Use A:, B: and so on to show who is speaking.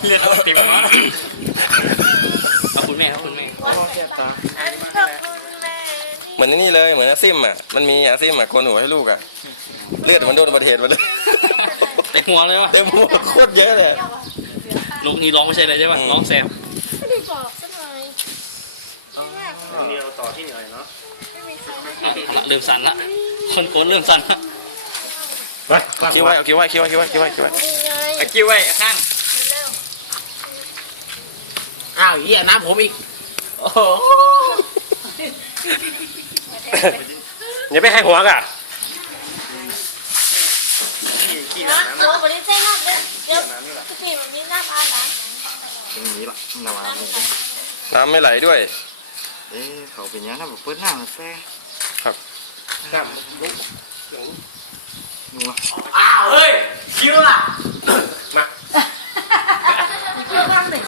A: เลือดเต็มมาขอบคุณแม่ครับคุณแม่
B: เหมือนนี่เลยเหมือนอาซิมอ่ะมันมีอาซิมอ่ะโกนหัวให้ลูกอ่ะเลือดมันโดนอุบัติเหตุมาเลย
A: เต็มหัวเลยวะ
B: เต็มหัวโคตรเยอะเลย
A: ลูกนี่ร้องไม่ใช่เลยใช่ป่ะร้องแสบ
C: ไม่ได้บอกสักหน่อย
D: เดียวต่อที่เหนื่อยเนาะ
A: เริ่มสั่นละคนโกนเริ่มสั่นละ
B: คิ้วไว้เอาคิ้วไว้คิ้วไว้คิ้วไว้คิ้วไว้คิ้วไว้
C: นี่ไง
A: ไอ้กิ้วไว้ข้าง
D: อ้าวเหี้ยน้ำผมอีกโอ้โห
B: อย่าไปให้หัวก่ะ
D: ขี้
C: นะ
D: น้ำ
C: โอ้วันนี้ใช่นับเลยเดี๋ยวทุกปีมันมีนับอ่านนะ
D: ตรงนี้ละน้ำมัน
B: น้ำไม่ไหลด้วย
D: เอ๊ะเขาเป็นยังไงแบบเปิดหน้ามาแซ่
B: ครับ
D: นัวอ้าวเฮ้ยคิวล่ะ